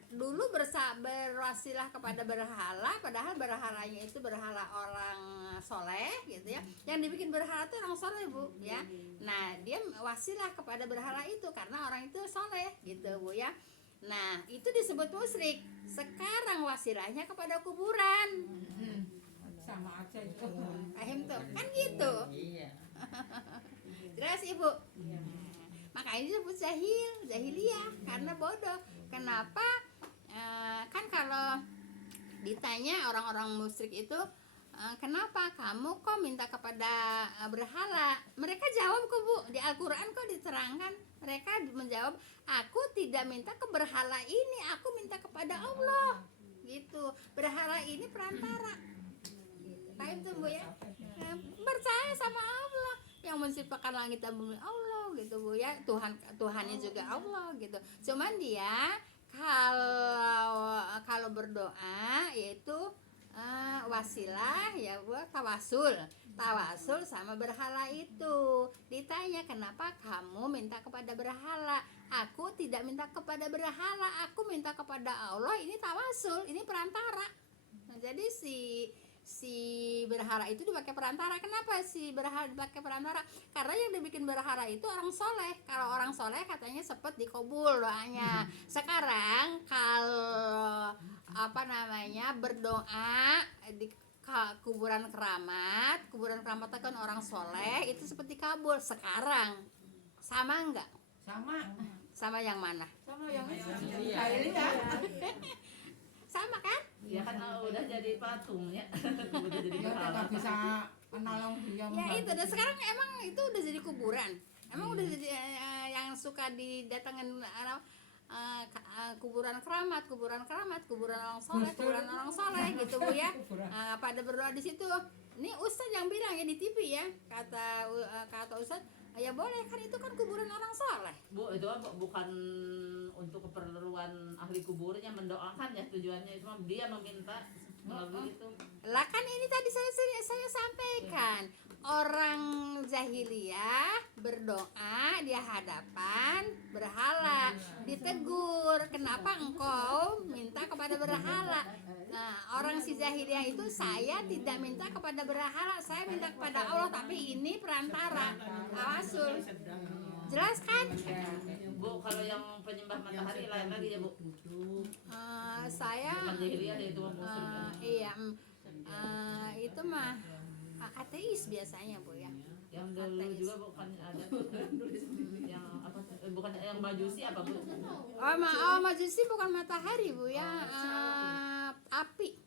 Dulu berwasilah kepada berhala, padahal berhalanya itu berhala orang soleh gitu ya. Yang dibikin berhala itu orang soleh, Bu, ya. Nah, dia wasilah kepada berhala itu karena orang itu soleh gitu, Bu, ya. Nah, itu disebut musyrik. Sekarang wasilahnya kepada kuburan. Sama aja itu. Paham tuh? Kan gitu. Iya. Jelas, Ibu? Makanya disebut jahiliyah karena bodoh. Kenapa? Kan kalau ditanya orang-orang musyrik itu, kenapa kamu kok minta kepada berhala? Mereka jawab kok, Bu, di Al-Quran kok diterangkan. Mereka menjawab, aku tidak minta ke berhala ini, aku minta kepada Allah. Gitu. Berhala ini perantara. Gitu. Paham tuh, Bu, ya? Percaya sama Allah yang menciptakan langit dan bumi, Allah gitu, Bu, ya. Tuhannya juga Allah gitu. Cuman dia kalau berdoa yaitu wasilah ya, Bu, tawasul sama berhala itu. Ditanya, kenapa kamu minta kepada berhala? Aku tidak minta kepada berhala, aku minta kepada Allah. Ini tawasul, ini perantara. Nah, jadi si berhala itu dipakai perantara. Kenapa si berhala dipakai perantara? Karena yang dibikin berhala itu orang soleh. Kalau orang soleh katanya sepet dikabul doanya. Sekarang kalau apa namanya, berdoa di kuburan keramat itu kan orang soleh, itu seperti kabul. Sekarang sama enggak? Sama yang mana? Sama yang Jahiliyah. Sama kan? Ya kan udah jadi patungnya. Udah jadi dia berhala. nggak bisa menolong dia. Ya itu, dan sekarang emang itu udah jadi kuburan. Emang udah jadi yang suka didatengin kuburan keramat, kuburan orang soleh, kuburan orang soleh gitu, Bu, ya. Pada berdoa di situ. Ini Ustadz yang bilang ya di TV ya, kata Ustadz, ya boleh kan, itu kan kuburan orang soleh. Bu, itu bukan untuk keperluan ahli kuburnya mendoakan ya, tujuannya itu dia meminta melalui itu. Lah kan ini tadi saya sampaikan, orang jahiliyah berdoa di hadapan berhala, ditegur, kenapa engkau minta kepada berhala? Nah, orang si jahiliyah itu, saya tidak minta kepada berhala, saya minta kepada Allah, tapi ini perantara, tawasul. Jelas kan? Bu, kalau yang penyembah matahari lain lagi ya, Bu. Saya Bukan jahiliyah ya, itu musyrik. iya, itu mah ateis biasanya, Bu, ya. Yang dulu juga bukan ada yang apa, bukan yang majusi apa, Bu? Majusi bukan matahari, Bu, ya. Api,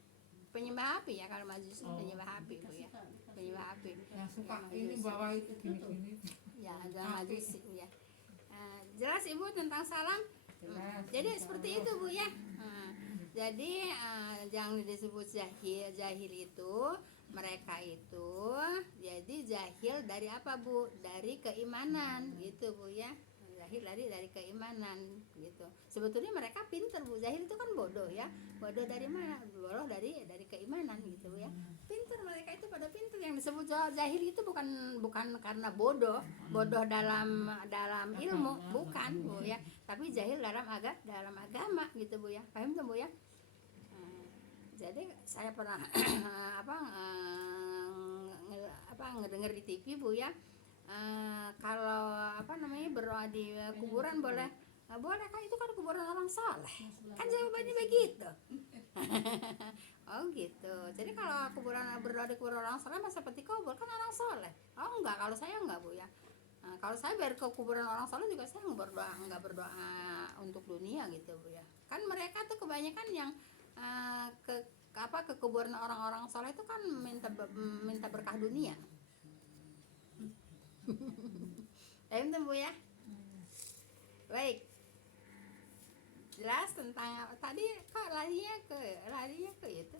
penyembah api ya. Kalau majusi penyembah api, Bu, ya. Penyembah api yang suka ini bawa itu gini-gini. ya, ada majusi, Bu, ya. Jelas, Ibu, tentang salam. Jadi seperti itu, Bu, ya. Jadi yang disebut jahil itu, mereka itu jadi jahil dari apa, Bu? Dari keimanan gitu, Bu, ya. Jahil dari keimanan gitu. Sebetulnya mereka pinter, Bu. Jahil itu kan bodoh ya. Bodoh dari mana? Bodoh dari keimanan gitu, Bu, ya. Pinter, mereka itu pada pinter. Yang disebut jahil itu bukan karena bodoh dalam ilmu, bukan, Bu, ya. Tapi jahil dalam agama gitu, Bu, ya. Paham tuh, Bu, ya? Jadi saya pernah ngedenger di TV, Bu, ya. Kalau apa namanya, berdoa di kuburan boleh kan, itu kan kuburan orang soleh kan, jawabannya begitu. Oh gitu. Jadi kalau berdoa di kuburan orang soleh masa seperti kabul kan orang soleh. Oh enggak, kalau saya enggak, Bu, ya. Kalau saya biar ke kuburan orang soleh juga saya enggak berdoa untuk dunia gitu, Bu, ya. Kan mereka tuh kebanyakan yang ke kuburan orang-orang soleh itu kan minta berkah dunia. Itu, Bu, ya. Baik. Jelas tentang tadi kok larinya ke itu.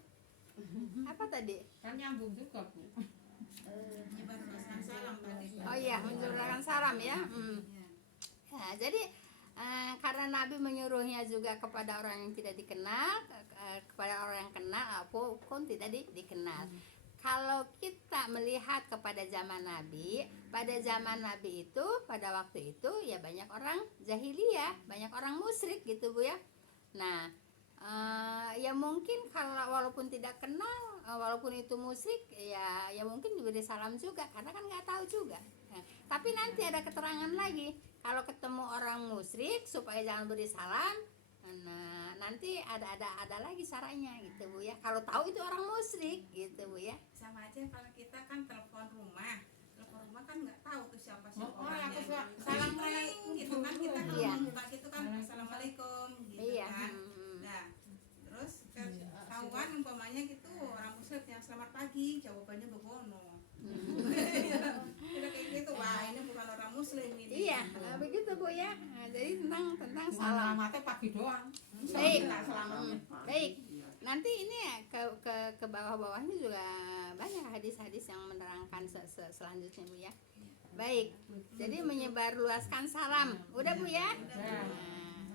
Apa tadi? Kan nyambung juga, Bu. Nyebarkan salam tadi. Oh iya, menyebarkan salam ya. Ya, jadi karena Nabi menyuruhnya juga kepada orang yang tidak dikenal, kepada orang yang kenal apapun tidak dikenal. Kalau kita melihat kepada zaman Nabi, pada zaman Nabi itu, pada waktu itu ya banyak orang jahiliyah, banyak orang musyrik gitu Bu ya. Nah, ya mungkin kalau walaupun tidak kenal, walaupun itu musyrik, ya mungkin diberi salam juga, karena kan nggak tahu juga. Nah, tapi nanti ada keterangan lagi, kalau ketemu orang musyrik supaya jangan beri salam. Nah, nanti ada lagi caranya gitu Bu ya. Kalau tahu itu orang musyrik gitu Bu ya. Sama aja kalau kita kan telepon rumah kan nggak tahu tuh siapa aku orangnya. salam gitu kan, kita kalau Iya. membuka gitu kan assalamualaikum gitu Iya. kan. Nah, terus ketahuan umpamanya gitu orang muslim yang selamat pagi, jawabannya begono. Udah kayak gitu, wah ini bukan orang muslim ini. Iya, begitu Bu ya. Nah, jadi tentang salam. Selamatnya pagi doang. Baik. Nggak selamatnya. Baik. Nanti ini ya ke bawah-bawahnya juga banyak hadis-hadis yang menerangkan selanjutnya Bu ya. Baik. Jadi menyebarluaskan salam. Udah Bu ya? Ya. Nah,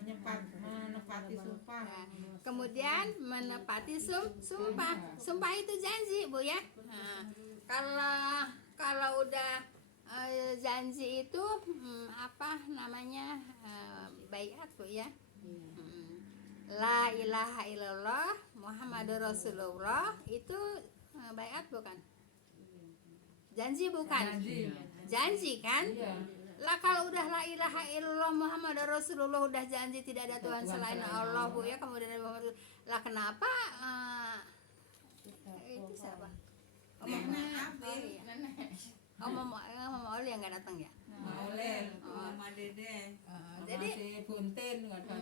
Menepati sumpah. nah, kemudian menepati sumpah. Sumpah itu janji Bu ya. Nah, kalau udah janji itu apa namanya, baiat Bu ya. La ilaha illallah Muhammadur Rasulullah itu baiat bukan? Janji bukan? Janji kan? Iya. Lah kalau udah la ilaha illallah Muhammadur Rasulullah udah janji tidak ada Tuhan selain Allah Bu ya, kemudian Nabi Muhammad, lah kenapa itu siapa? Nenek Oh, Abil, iya. Mama Oli yang nggak datang ya? Maulel. Mama Dede. Jadi Masih buntin nggak ada.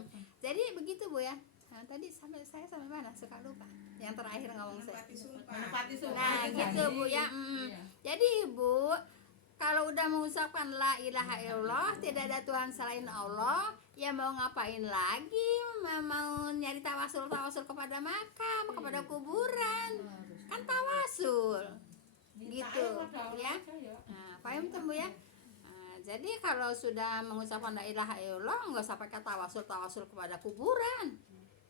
jadi begitu Bu ya. Nah, tadi saya sampai mana? Suka lupa. Yang terakhir ngomong saya. Menepati sumpah. Menepati sumpah. Nah, itu gitu janji. Bu ya. Iya. Jadi Ibu, kalau udah mengucapkan la ilaha illallah, tidak ada Tuhan selain Allah, ya mau ngapain lagi? Mau nyari tawasul kepada makam, kepada kuburan. Kan tawasul. Minta Gitu, air pada Allah ya. aja ya. Nah, paham tuh Bu ya? Nah, jadi kalau sudah mengucapkan la ilaha illallah, nggak usah pakai tawasul kepada kuburan,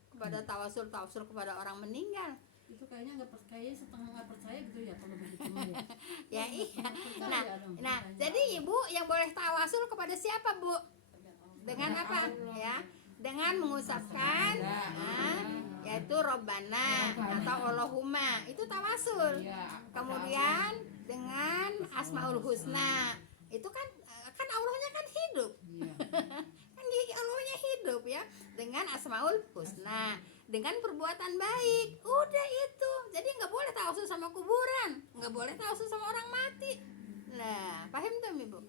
kepada tawasul kepada orang meninggal. Itu kayaknya setengah nggak percaya gitu ya kalau begitu ya. Ya iya. Percaya Nah, dong, nah, percaya. jadi Ibu yang boleh tawasul kepada siapa Bu? Dengan apa? Ya, dengan mengucapkan yaitu Robbana atau Allahumma, itu tawasul. Iya. Kemudian dengan Asmaul Husna, itu kan Allahnya kan hidup. Iya. Kan Allahnya hidup ya, dengan Asmaul Husna, dengan perbuatan baik. Udah itu. Jadi nggak boleh tawasul sama kuburan, nggak boleh tawasul sama orang mati. Nah, paham tuh Ibu?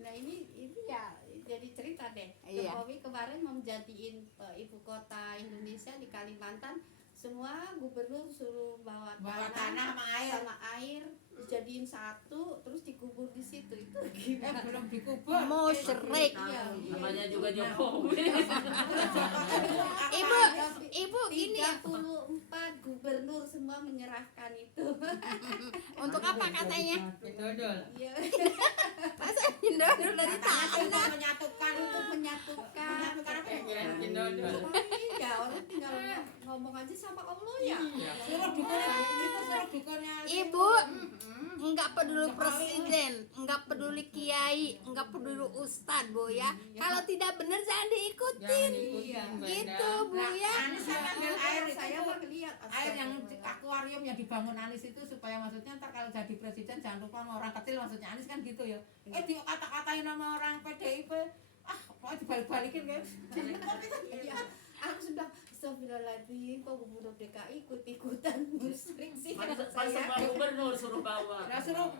Nah ini ya jadi cerita deh. Iya. Jokowi kemarin mau menjadiin ibu kota Indonesia di Kalimantan, semua gubernur suruh bawa tanah sama air. sama air dijadiin satu terus dikubur di situ. Itu gimana? Belum dikubur. Musyrik. Iya. Namanya juga Jokowi. Ibu gini, 34 gubernur semua menyerahkan itu. untuk apa katanya? Dodol. Iya. Masa dodol dari tanah? Untuk menyatukan. Untuk menyatukan. Menyatukan apa ya? Dodol. Iya, orang tinggal ngomong aja sama Allah ya. Suruh dukunnya itu, suruh dukunnya. Ibu nggak peduli presiden, nggak peduli kiai, nggak peduli ustad Bu ya. Kalau tidak benar jangan diikutin. Gitu Bu ya. Anies kan ngambil air itu, Saya mau lihat air yang akuarium yang dibangun Anies itu supaya maksudnya ntar kalau jadi presiden jangan lupa sama orang kecil, maksudnya Anies kan gitu ya. Di kata-katain sama orang PDIP, pokoknya dibalik-balikin kan. Iya, aku sudah Astagfirullahaladzim, kok gubernur DKI ikut-ikutan musyrik sih. Pas Saya semua gubernur suruh bawa. Nah suruh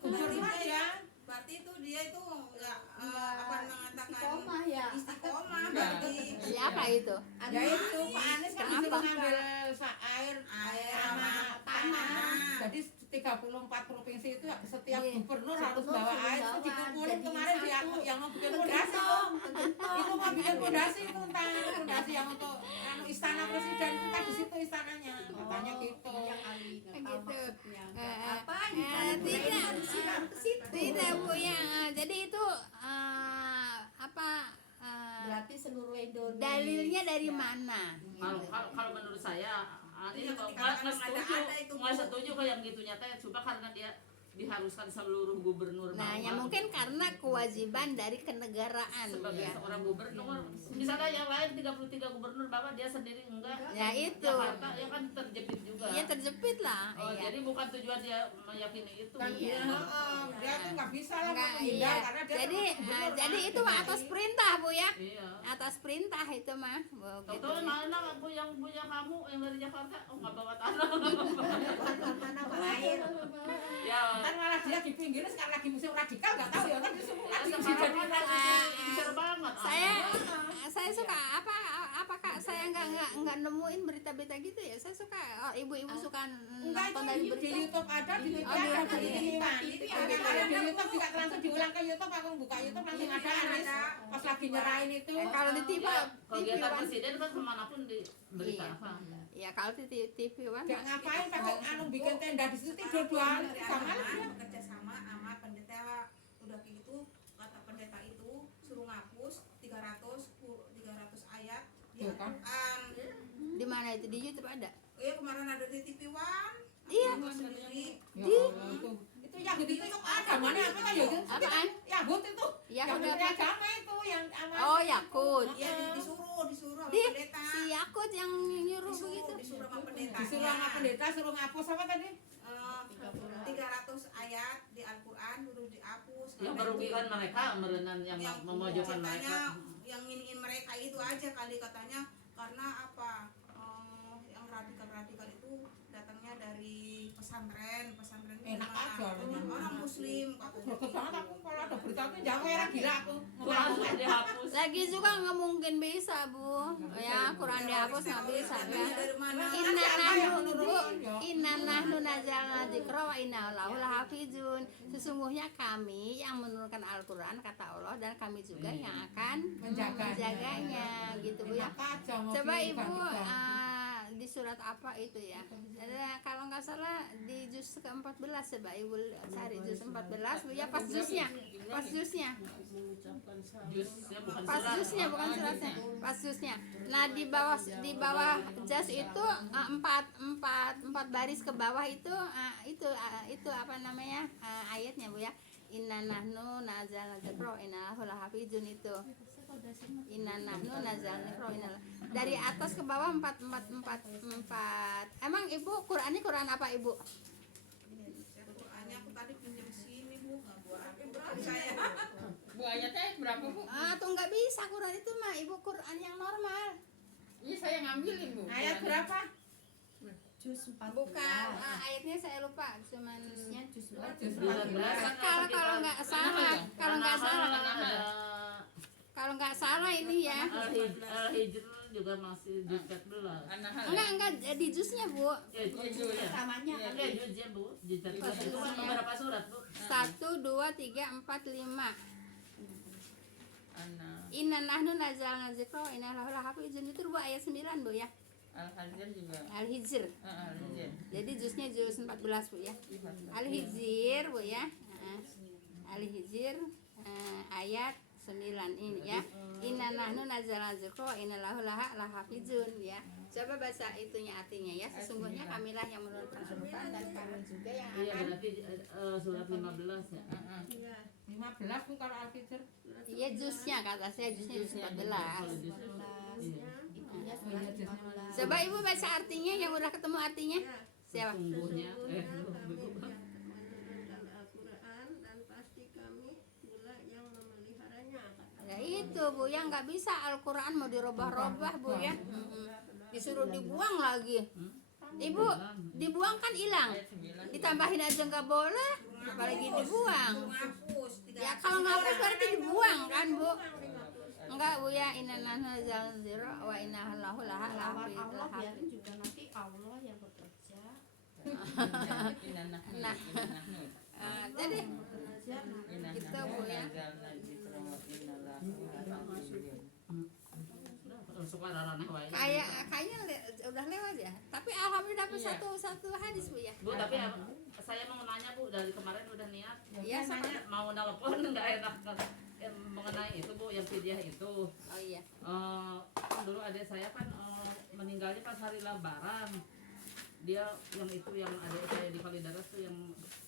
gubernur ya. Berarti itu dia itu nggak apa mengatakan istiqomah ya. istiqomah berarti. Siapa itu? Ya itu Pak Anies kan Kenapa? disuruh ngambil air sama tanah. Jadi 34 provinsi itu setiap Iya. gubernur harus Gubernur bawa suruh air itu bawa, dikumpulin jadi kemarin dia satu. yang mau bikin fondasi itu mau bikin fondasi itu entah fondasi yang untuk istana presiden itu kan di situ istananya katanya gitu. Iya kali, nggak tahu Gitu. maksudnya. Eh, Apa tidak. disiram ke situ. Tidak Bu ya. Jadi itu apa? Berarti seluruh Indonesia. Dalilnya dari mana? Kalau menurut saya ini Iya, kok ketika nggak kan ada itu, nggak Bu. setuju kalau yang gitu nyata cuma karena dia diharuskan seluruh gubernur Nah, ya bawa mungkin karena kewajiban dari kenegaraan sebagai ya. seorang gubernur. Misalnya yang lain 33 gubernur bawa dia sendiri enggak. Ya itu. Jakarta ya kan terjepit juga. Ya terjepit lah. Oh, Iya. jadi bukan tujuan dia meyakini itu. Kan Iya. dia tuh nggak bisa lah Enggak, menghindar iya. karena dia Jadi termasuk gubernur, jadi kan. itu atas perintah, Bu ya. Iya. Atas perintah itu mah. Oh, gitu. Tahu mana bu yang punya kamu yang dari Jakarta? Oh nggak bawa tanah. Tanah air. Ya. Kan malah dia di pinggirnya sekarang lagi musim radikal nggak tahu ya kan dia semua Ya, lagi sekarang jadi kan incer banget. Saya suka apakah saya nggak nemuin berita-berita gitu ya. Saya suka ibu-ibu suka enggak nonton itu dari di berita. YouTube ada di TV Oh, ada di di TV. TV ada di YouTube juga langsung diulang ke YouTube aku buka YouTube langsung ada Anis pas lagi nyerahin itu Kalau di TV, Ya, TV kegiatan One. presiden kan kemanapun di berita Iya. apa. Ya kalau di TV One. nggak ngapain pakai anu bikin tenda di situ tidur doang sama dia bekerja sama sama pendeta udah kayak gitu kata pendeta itu suruh ngapus 300 ayat di Tuh kan. Al-Quran. Di mana itu? Di YouTube ada. Iya kemarin ada di TV One. Iya. Aku sendiri. ya Allah, itu yang gitu itu agamanya apa kan ya itu Apaan? Yahud itu Ya yang udah punya apa? agama itu yang sama Oh, Yakut. Iya disuruh sama Di pendeta. si Yakut yang nyuruh begitu. Disuruh sama pendeta. disuruh sama pendeta suruh ngapus apa tadi 300 ayat di Al-Quran udah dihapus. Yang Karena merugikan mereka, merenan yang memojokkan katanya mereka. yang nginiin mereka itu aja kali katanya karena apa yang radikal itu datangnya dari pesantren Enak aja, orang muslim aku greget banget aku kalau ada berita itu jangan ya gila aku Itu langsung dihapus. Lagi juga nggak mungkin bisa, Bu. Ya, Quran dihapus nggak bisa ya. dari mana Inna nahnu Bu, inna nahnu nazzalna dzikra wa inna lahu lahafizun. Sesungguhnya kami yang menurunkan Al-Qur'an kata Allah dan kami juga yang akan menjaganya gitu Bu ya. enak aja mau Coba pilih Ibu ganti-ganti. di surat apa itu ya? Ada kalau nggak salah di juz ke-14 coba Ibu cari juz 14 Bu ya, pas juznya. Jusnya bukan Pas surat. jusnya bukan suratnya, pas jusnya. Nah di bawah jas itu empat baris ke bawah itu apa namanya ayatnya Bu ya. Inna nahnu nazzalna dzikra wa inna lahu lahafizun itu. Inna nahnu nazzalna dzikra wa inna dari atas ke bawah empat. Emang Ibu Qurannya Quran apa Ibu? Qurannya aku tadi pinjam sini bu nggak buat saya Bu ayatnya berapa Bu? Tuh nggak bisa Quran itu mah Ibu Quran yang normal. Iya saya ngambilin Bu. Ayat berapa? Jus 14. Bukan ayatnya saya lupa cuman Jusnya jus 12 kalau nggak salah kalau nggak salah ini ya Al-Hijr juga masih juz 14. enggak di jusnya Bu Ya, juz ya. Pertamanya kan. Ya, juz ya, Bu. Juz 14 itu kan beberapa surat, Bu. 1 2 3 4 5 Inna nahnu nazzalna dzikra wa inna lahu lahafizun itu Bu ayat 9 Bu ya. Al-Hijr juga. Al-Hijr. Al-Hijr. Jadi jusnya juz 14 Bu ya. Al-Hijr Bu ya. Al-Hijr ayat 9 ini ya. Inna nahnu nazzalna dzikra wa inna lahu lahafizun ya. Coba baca itunya artinya ya. Sesungguhnya kamilah yang menurunkan Al-Qur'an dan kami juga yang Iya, akan berarti surat 15 ya. 15 Bu kalau Al-Fitr. iya jusnya kata saya jusnya juz 14. Ibunya surat 15. Coba Ibu baca artinya yang udah ketemu artinya. Siapa? Sungguhnya. menurunkan Al-Quran dan pasti kami pula yang memeliharanya Ya itu Bu ya nggak bisa Al-Quran mau dirubah-rubah Bu ya. Disuruh dibuang lagi. Ibu dibuang kan hilang. Ditambahin aja nggak boleh. Apalagi dibuang. ngapus Ya kalau ngapus berarti dibuang kan Bu. Enggak Bu ya inna nahnu nazzalna dzikra wa inna lahu Allah lahafizun. biarin juga nanti Allah yang bekerja. Nah, jadi Kita Bu ya. Suka ranah wae. Kayaknya udah lewat ya. Tapi alhamdulillah dapat satu hadis Bu ya. Bu, tapi saya mau nanya Bu, dari kemarin udah niat Ya sama mau nelpon nggak enak mengenai mengenai itu Bu, yang fidyah itu. Oh iya. Dulu adik saya kan meninggalnya pas hari Lebaran. Dia yang itu yang adik saya di Kalideres tuh yang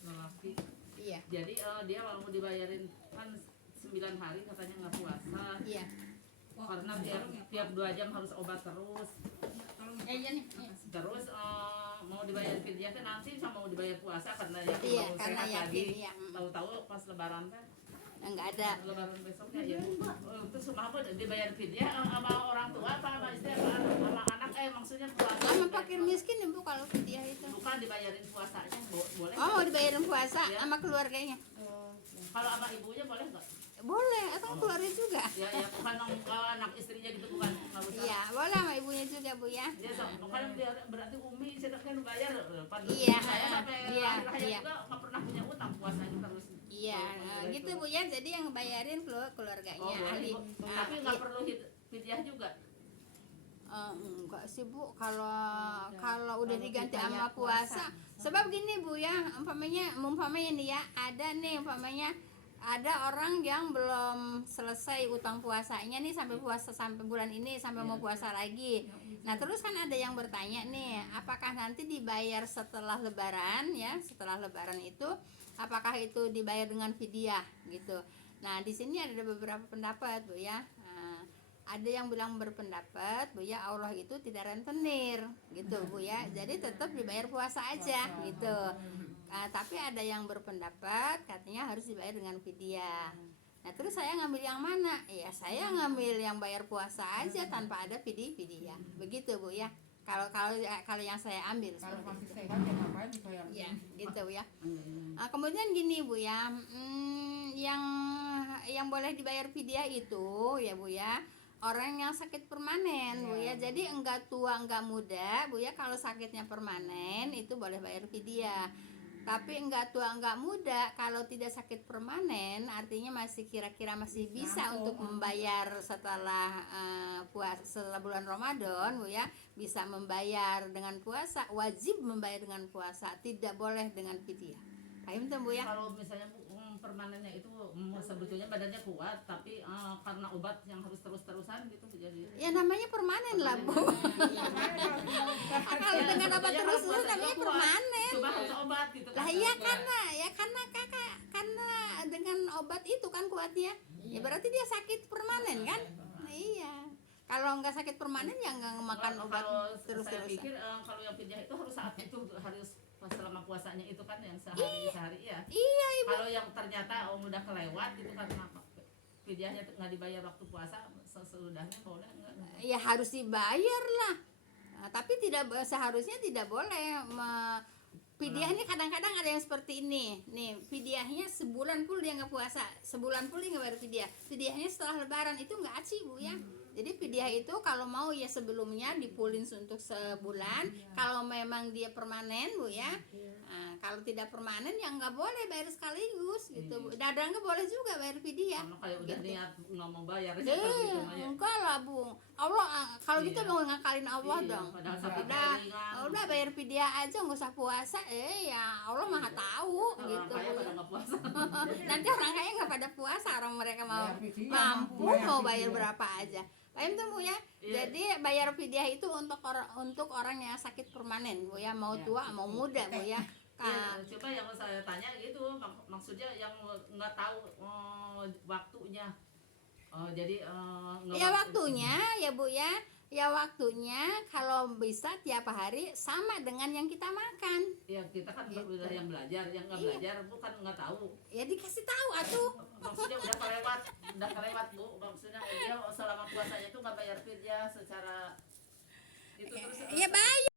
lelaki. Iya. Jadi dia mau dibayarin kan 9 hari katanya nggak puasa. Iya. Karena tiap 2 jam harus obat terus. Iya nih. Terus mau dibayar fidyah kan nanti sama mau dibayar puasa karena ya Iya, mau karena sehat yakin, lagi. iya. Tahu-tahu pas Lebaran kan Enggak ada. Lebaran besoknya ya. Terus apa dibayar fidyah sama orang tua apa sama istri apa sama anak maksudnya puasa. Sama fakir miskin Ibu kalau fidyah itu. Bukan dibayarin puasanya boleh. Oh, mau dibayarin puasa Iya. sama keluarganya. Kalau sama ibunya boleh nggak? Boleh, atau keluarga juga. Ya bukan anak istrinya gitu bukan nggak usah. Iya, boleh sama ibunya juga Bu ya. Dia bukan berarti umi saya kan bayar. Iya, Saya sampai iya, lahir raya iya. juga nggak pernah punya utang puasanya terus. Iya, gitu Bu ya. Jadi yang bayarin keluarganya boleh, ahli. Bu. Nah, Tapi nggak iya. perlu fidyah juga. Enggak sih Bu, kalau udah diganti sama puasa. Sebab gini Bu ya, umpamanya nih ya, ada orang yang belum selesai utang puasanya nih sampai puasa sampai bulan ini sampai mau puasa lagi. Nah, terus kan ada yang bertanya nih, apakah nanti dibayar setelah Lebaran ya? Setelah Lebaran itu apakah itu dibayar dengan fidyah gitu. Nah, di sini ada beberapa pendapat Bu ya. Ada yang bilang berpendapat Bu ya Allah itu tidak rentenir gitu Bu ya. Jadi tetap dibayar puasa aja gitu. Tapi ada yang berpendapat katanya harus dibayar dengan fidyah. Nah, terus saya ngambil yang mana? Ya saya ngambil yang bayar puasa aja tanpa ada fidyah. Begitu Bu ya. Kalau yang saya ambil Kalau seperti masih itu. sehat ya ngapain dibayar? Ya, gitu ya. Kemudian gini Bu ya, yang boleh dibayar fidyah itu ya Bu ya, orang yang sakit permanen Bu ya. Jadi enggak tua enggak muda Bu ya, kalau sakitnya permanen itu boleh bayar fidyah. Tapi enggak tua enggak muda kalau tidak sakit permanen artinya masih kira-kira masih bisa untuk membayar setelah setelah bulan Ramadan Bu ya, bisa membayar dengan puasa, wajib membayar dengan puasa, tidak boleh dengan fidyah. Paham tuh Bu ya? Kalau misalnya permanennya itu sebetulnya badannya kuat tapi karena obat yang harus terus-terusan gitu jadi Ya namanya permanen lah Bu. Kalau dengan obat terus-terusan namanya permanen. cuma harus obat gitu Lah iya karena kakak karena dengan obat itu kan kuatnya. Ya berarti dia sakit permanen kan? Iya. Kalau nggak sakit permanen ya nggak makan obat kalau saya terus-terusan. pikir kalau yang fidyah itu harus saat itu harus pas selama puasanya itu kan yang sehari ya. Iya Ibu. Kalau yang ternyata udah kelewat itu karena fidyahnya nggak dibayar waktu puasa sesudahnya boleh nggak? Ya harus dibayar lah. Tapi seharusnya tidak boleh. Fidyah ini kadang-kadang ada yang seperti ini. Nih, fidyahnya sebulan full dia nggak puasa, sebulan full dia nggak bayar fidyah. Fidyahnya setelah Lebaran itu nggak aci Bu ya. Jadi fidyah itu kalau mau ya sebelumnya dipulin untuk sebulan. Kalau memang dia permanen Bu ya. Kalau tidak permanen ya nggak boleh bayar sekaligus gitu Bu. Dadang nggak boleh juga bayar fidyah. Karena kayak udah Gitu. niat nggak mau bayar aja kalau gitu mah ya. Enggak lah Bu. Allah kalau gitu Iya. mau ngakalin Allah Iya, dong. padahal sakit ringan. Udah bayar fidyah aja nggak usah puasa. Ya Allah Maha tahu Orang gitu. kaya pada nggak puasa. Nanti orang kaya nggak pada puasa, orang mereka mau Bayar fidyah, mampu bayar mau bayar fidyah. berapa aja. Paham tuh Bu ya? Iya. Jadi bayar fidyah itu untuk orang yang sakit permanen Bu ya, mau tua mau muda Bu ya. Ya, coba yang saya tanya gitu maksudnya yang nggak tahu waktunya. Jadi nggak Ya waktunya ya Bu ya. Ya waktunya kalau bisa tiap hari sama dengan yang kita makan. ya kita kan Gitu. udah yang belajar, yang nggak Iya. belajar bukan nggak tahu. Ya dikasih tahu atuh. Maksudnya udah kelewat Bu. Maksudnya dia selama puasanya itu nggak bayar fidyah secara itu terus. Ya bayar.